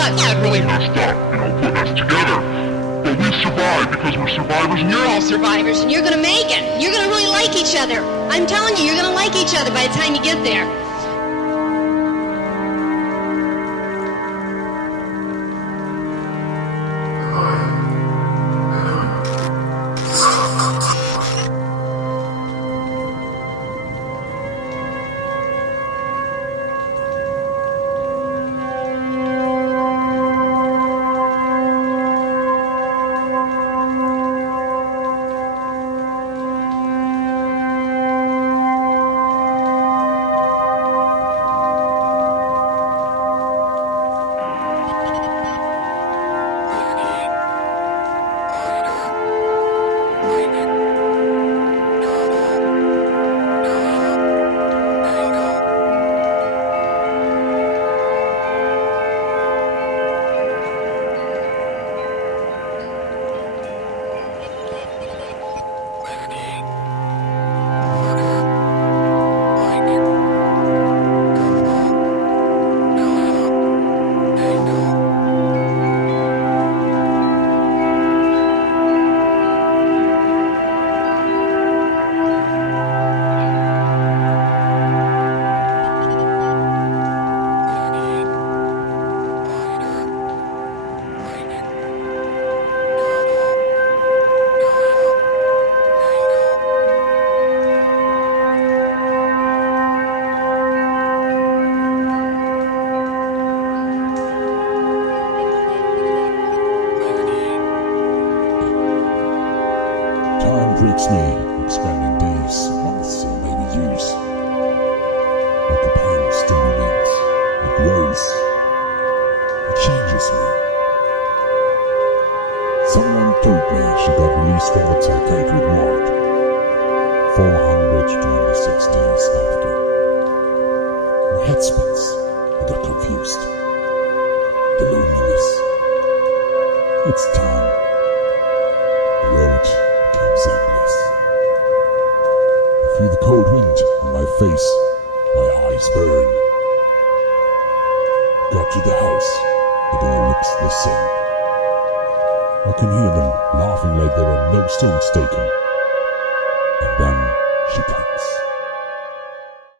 That's really messed up, putting us together. But we survived because we're survivors, and You're all survivors, and you're gonna make it. You're gonna really like each other. I'm telling you, you're gonna like each other by the time you get there. Time breaks me, expanding days, months, or maybe years. But the pain still remains. It grows. It changes me. Someone told me she got released from the psychiatric ward 426 days after. My head spins. I got confused. The loneliness. It's time. The road becomes endless. I feel the cold wind on my face. My eyes burn. Got to the house. It all looks the same. I can hear them laughing like there were no stones taken.